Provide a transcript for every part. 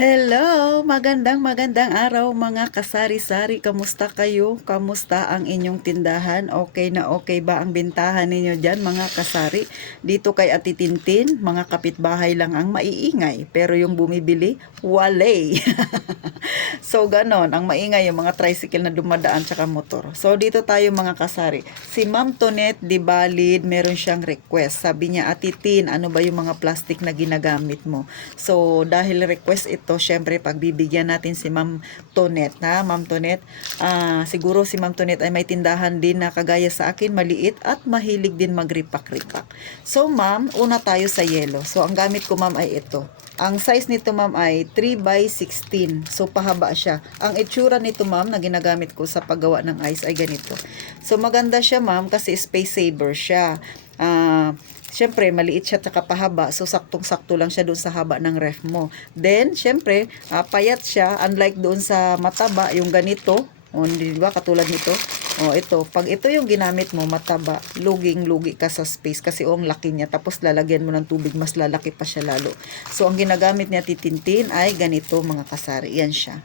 Hello! Magandang araw mga kasari-sari. Kamusta kayo? Kamusta ang inyong tindahan? Okay na okay ba ang bintahan ninyo dyan mga kasari? Dito kay Ati Tintin, mga kapitbahay lang ang maiingay. Pero yung bumibili, walay. So ganon, ang maingay yung mga tricycle na dumadaan tsaka motor. So dito tayo mga kasari. Si Ma'am Tonet Di Balid, meron siyang request. Sabi niya, Ati Tin, ano ba yung mga plastic na ginagamit mo? So dahil request ito, syempre pagbibigyan natin si Ma'am Tonet, ha? Ma'am Tonet, siguro si Ma'am Tonet ay may tindahan din na kagaya sa akin, maliit at mahilig din magripak-ripak. So ma'am, una tayo sa yellow. So ang gamit ko ma'am ay ito. Ang size nito ma'am ay 3 by 16. So pahaba siya. Ang itsura nito ma'am na ginagamit ko sa paggawa ng ice ay ganito. So maganda siya ma'am kasi space saver siya. Siyempre, maliit siya at pahaba. So, saktong-sakto lang siya doon sa haba ng ref mo. Then, siyempre, payat siya. Unlike doon sa mataba, yung ganito. O, di ba? Katulad nito. O, ito. Pag ito yung ginamit mo, mataba, luging-lugi ka sa space. Kasi ang laki niya. Tapos, lalagyan mo ng tubig, mas lalaki pa siya lalo. So, ang ginagamit niya titintin ay ganito, mga kasari. Yan siya.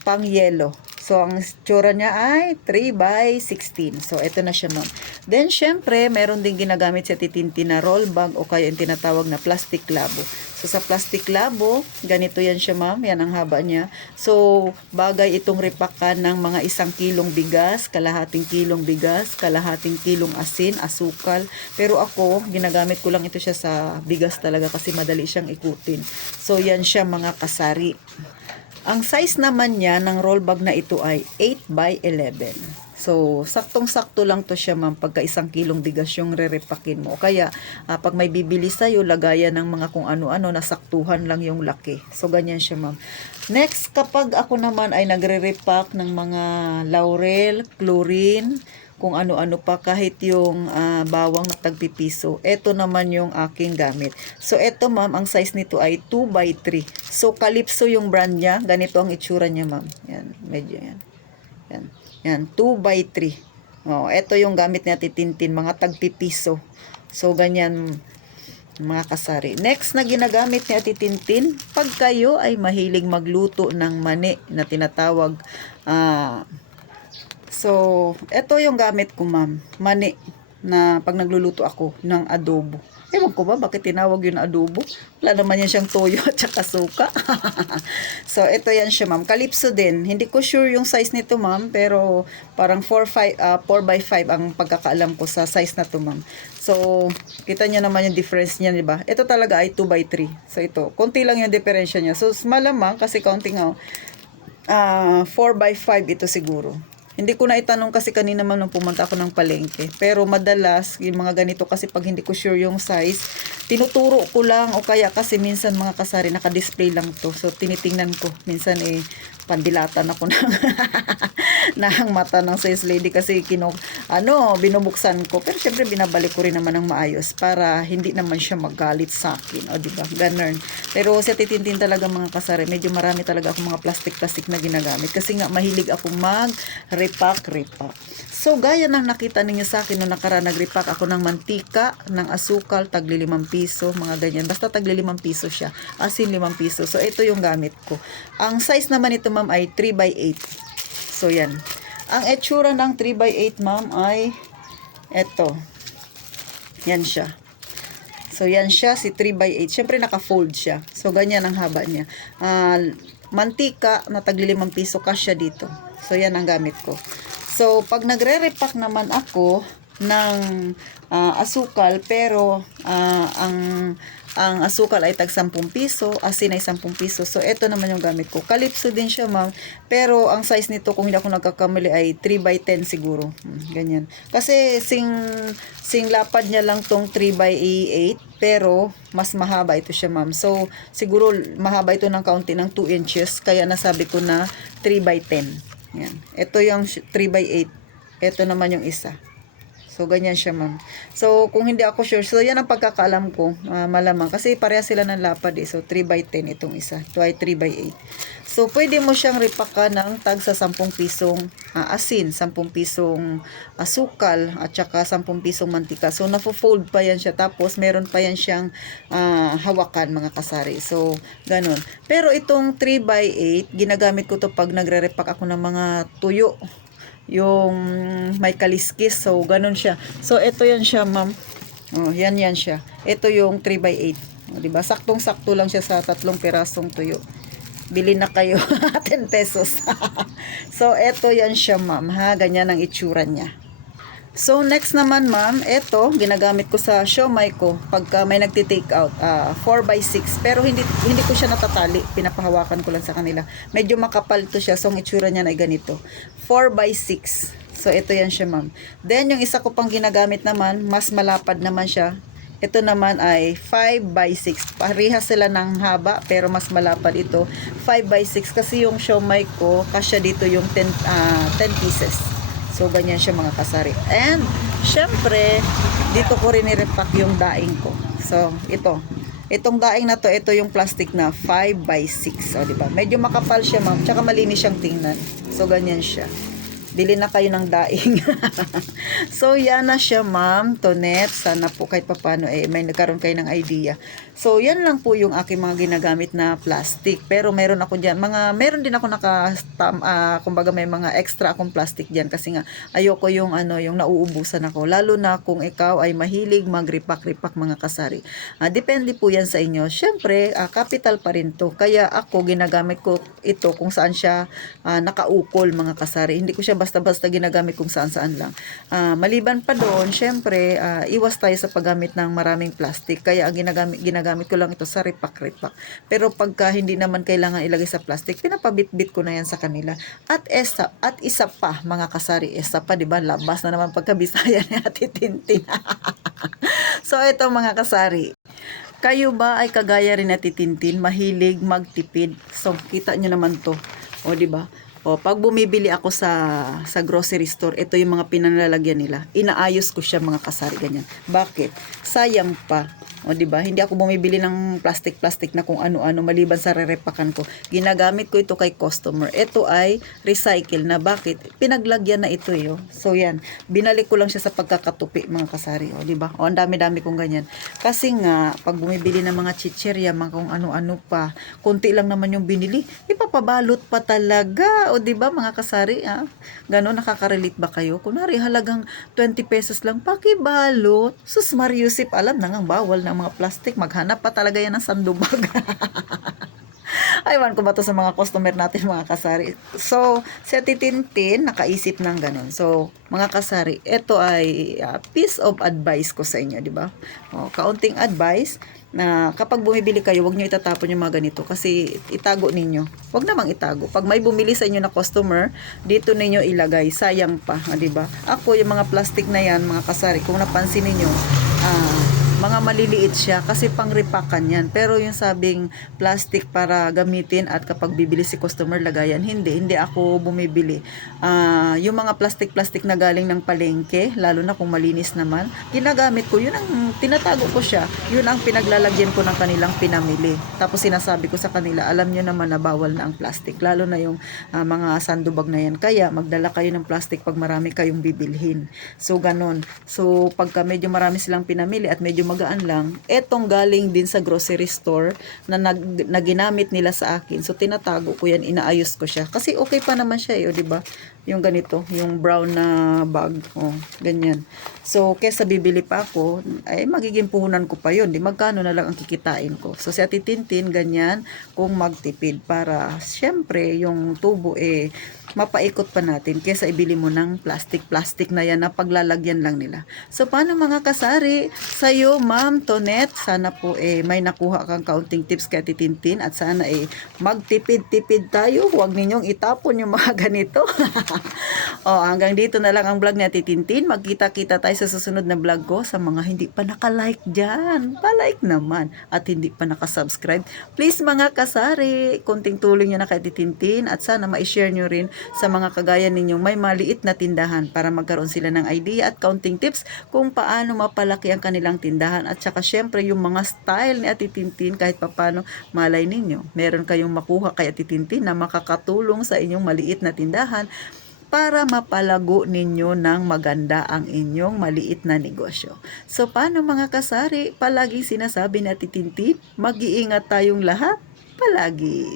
Pang yellow. So, ang tsura niya ay 3 by 16. So, ito na siya, ma'am. Then, syempre, meron din ginagamit sa titintin na roll bag o kaya yung tinatawag na plastic labo. So, sa plastic labo, ganito yan siya, ma'am. Yan ang haba niya. So, bagay itong ripakan ng mga 1 kilong bigas, kalahating kilong bigas, kalahating kilong asin, asukal. Pero ako, ginagamit ko lang ito siya sa bigas talaga kasi madali siyang ikutin. So, yan siya, mga kasari. Ang size naman niya ng roll bag na ito ay 8 by 11. So, saktong-sakto lang to siya ma'am pagka 1 kilong bigas yung rerepakin mo. Kaya, pag may bibili sa'yo, lagayan ng mga kung ano-ano, nasaktuhan lang yung laki. So, ganyan siya ma'am. Next, kapag ako naman ay nagre-repack ng mga laurel, chlorine, kung ano-ano pa kahit yung bawang na tagpipiso. Ito naman yung aking gamit. So, ito ma'am, ang size nito ay 2 by 3. So, Calypso yung brand niya. Ganito ang itsura niya ma'am. Yan, medyo yan. Yan, yan 2 by 3. Oh, ito yung gamit niya titintin, mga tagpipiso. So, ganyan mga kasari. Next na ginagamit ni Ati Tintin, pag kayo ay mahilig magluto ng mani na tinatawag so, ito yung gamit ko ma'am. Mani na pag nagluluto ako ng adobo. Ewan ko ba bakit tinawag yun adobo? Wala naman yan siyang toyo at saka suka. So, ito yan siya ma'am. Calypso din. Hindi ko sure yung size nito ma'am. Pero parang 4 by 5 ang pagkakaalam ko sa size na to ma'am. So, kita nyo naman yung difference niya, di ba? Ito talaga ay 2 by 3. So, ito. Konti lang yung diferensya niya. So, malamang kasi counting 4 by 5 ito siguro. Hindi ko na itanong kasi kanina man nung pumunta ako ng palengke. Pero madalas, yung mga ganito kasi pag hindi ko sure yung size, tinuturo ko lang o kaya kasi minsan mga kasari, naka-display lang to. So, tinitingnan ko. Minsan pandilatan ako ng, ng mata ng sales lady kasi binubuksan ko. Pero syempre binabalik ko rin naman ng maayos para hindi naman siya magalit sa akin. O diba? Ganun. Pero sa titintin talaga mga kasari, medyo marami talaga ako mga plastic-plastic na ginagamit. Kasi nga mahilig ako mag-repack. So, gaya ng nakita ninyo sa akin nung nakaraan, nag-repack ako ng mantika, ng asukal, tagli 5 piso, mga ganyan. Basta tagli 5 piso siya. Asin 5 piso. So, ito yung gamit ko. Ang size naman ito ma'am ay 3 by 8. So, yan. Ang etsura ng 3 by 8 ma'am ay eto. Yan siya. So, yan siya, si 3 by 8. Siyempre, naka-fold siya. So, ganyan ang haba niya. Mantika na tagli 5 piso, kasya dito. So, yan ang gamit ko. So, pag nagre-repack naman ako ng asukal, pero ang asukal ay tag 10 piso, asin ay 10 piso. So, ito naman yung gamit ko. Calypso din siya, ma'am. Pero, ang size nito, kung hindi ako nagkakamali, ay 3 by 10 siguro. Ganyan. Kasi, sing lapad niya lang tong 3 by 8, pero, mas mahaba ito siya, ma'am. So, siguro, mahaba ito ng kaunti ng 2 inches. Kaya, nasabi ko na 3 by 10. Yan. Ito yung 3 by 8. Ito naman yung isa. So, So, ganyan siya, ma'am. So, kung hindi ako sure, so yan ang pagkakaalam ko, malamang. Kasi pareha sila ng lapad eh. So, 3x10 itong isa. Ito ay 3x8. So, pwede mo siyang ripakan ng tag sa 10 pisong asin, 10 pisong asukal, at saka 10 pisong mantika. So, nafo-fold pa yan siya. Tapos, meron pa yan siyang hawakan, mga kasari. So, ganun. Pero itong 3x8, ginagamit ko to pag nagre-repack ako ng mga tuyo. Yung may kaliskis. So, ganun siya. So, ito yan siya, ma'am. Oh, yan siya. Ito yung 3x8. O, diba? Saktong-sakto lang siya sa 3 pirasong tuyo. Bili na kayo. 10 pesos. So, eto yan siya, ma'am. Ha? Ganyan ang itsura niya. So, next naman, ma'am, eto, ginagamit ko sa siomai ko pagka may nagti-take out. 4x6. Pero hindi ko siya natatali. Pinapahawakan ko lang sa kanila. Medyo makapal to siya. So, ang itsura niya ay ganito. 4x6. So, ito yan siya, ma'am. Then, yung isa ko pang ginagamit naman, mas malapad naman siya. Ito naman ay 5x6. Parehas sila ng haba pero mas malapad ito. 5x6 kasi yung siomai ko, kasya dito yung 10 pieces. So, ganyan siya, mga kasari. And, syempre, dito ko rin i-repack yung daing ko. So, ito. Itong daing na to, ito yung plastic na 5x6. O, diba? Medyo makapal siya, ma'am. Tsaka malinis siyang tingnan. So, ganyan siya. Bili na kayo ng daing. So, yan na siya, ma'am. Tonet. Sana po kahit papano may nagkaroon kayo ng idea. So, yan lang po yung aking mga ginagamit na plastic. Pero meron ako dyan. Meron din ako kumbaga may mga extra akong plastic dyan. Kasi nga, ayoko yung nauubusan ako. Lalo na kung ikaw ay mahilig mag-repack-repack, mga kasari. Depende po yan sa inyo. Siyempre, capital pa rin to. Kaya ako, ginagamit ko ito kung saan siya nakaukol, mga kasari. Hindi ko siya basta-basta ginagamit kung saan-saan lang. Maliban pa doon, syempre, iwas tayo sa paggamit ng maraming plastic. Kaya ang ginagamit ko lang ito sa repack-repack. Pero pagka hindi naman kailangan ilagay sa plastic, pinapabit-bit ko na yan sa kanila. At isa pa, mga kasari, isa pa, diba? Labas na naman pagkabisaya ni Ate Tintin. So, ito, mga kasari. Kayo ba ay kagaya rin na Tintin, mahilig magtipid? So, kita nyo naman to. O, diba? O, pag bumibili ako sa grocery store, ito yung mga pinanlalagyan nila. Inaayos ko siya, mga kasari, ganyan. Bakit? Sayang pa. O, diba? Hindi ako bumibili ng plastic na kung ano-ano maliban sa re-repakan ko. Ginagamit ko ito kay customer. Ito ay recycle na. Bakit? Pinaglagyan na ito yo. So, yan. Binalik ko lang siya sa pagkakatupi, mga kasari. O, diba? O, ang dami-dami kong ganyan. Kasi nga, pag bumibili ng mga chicherya, mga kung ano-ano pa, konti lang naman yung binili, ipapabalot pa talaga. O, diba, mga kasari? Ganon, nakaka-relate ba kayo? Kunwari, halagang 20 pesos lang, pakibalot. Sus, Mariusip, alam na nga, bawal ng mga plastic, maghanap pa talaga yan ng sandubag. Aywan ko ba to sa mga customer natin, mga kasari. So, si Ate Tintin nakaisip ng ganun. So, mga kasari, ito ay piece of advice ko sa inyo, di ba? Kaunting advice na kapag bumibili kayo, huwag nyo itatapon yung mga ganito kasi itago ninyo. Huwag namang itago. Pag may bumili sa inyo na customer, dito ninyo ilagay. Sayang pa, di ba? Ako, yung mga plastic na yan, mga kasari, kung napansin ninyo, mga maliliit siya kasi pang-repakan yan. Pero yung sabing plastic para gamitin at kapag bibili si customer lagayan, hindi ako bumibili. Yung mga plastic na galing ng palengke, lalo na kung malinis naman, ginagamit ko, yun ang tinatago ko siya, yun ang pinaglalagyan ko ng kanilang pinamili. Tapos sinasabi ko sa kanila, alam nyo naman na bawal na ang plastic, lalo na yung mga sandubag na yan. Kaya magdala kayo ng plastic pag marami kayong bibilhin. So, ganon. So, pagka medyo marami silang pinamili at medyo magaan lang, etong galing din sa grocery store na ginamit nila sa akin. So, tinatago ko yan, inaayos ko siya. Kasi okay pa naman siya, di ba? Yung ganito, yung brown na bag. Ganyan. So, kesa bibili pa ako, ay magiging puhunan ko pa yun. Di magkano na lang ang kikitain ko. So, si Ate Tintin, ganyan, kung magtipid para, syempre, yung tubo mapaikot pa natin kesa ibili mo ng plastic na yan na paglalagyan lang nila. So, paano, mga kasari? Sa'yo Ma'am Tonet. Sana po may nakuha kang kaunting tips kay Ate Tintin at sana magtipid-tipid tayo. Huwag ninyong itapon yung mga ganito. Hanggang dito na lang ang vlog ni Ate Tintin. Magkita-kita tayo sa susunod na vlog ko. Sa mga hindi pa naka-like dyan, pa-like naman. At hindi pa naka-subscribe, please mga kasari, kunting tulong nyo na kay Ate Tintin at sana ma-share nyo rin sa mga kagaya ninyong may maliit na tindahan para magkaroon sila ng idea at kaunting tips kung paano mapalaki ang kanilang tindahan. At saka syempre yung mga style ni Ate Tintin, kahit papano malay ninyo meron kayong makuha kay Ate Tintin na makakatulong sa inyong maliit na tindahan para mapalago ninyo ng maganda ang inyong maliit na negosyo. So paano mga kasari, palaging sinasabi ni Ate Tintin, mag-iingat tayong lahat palagi.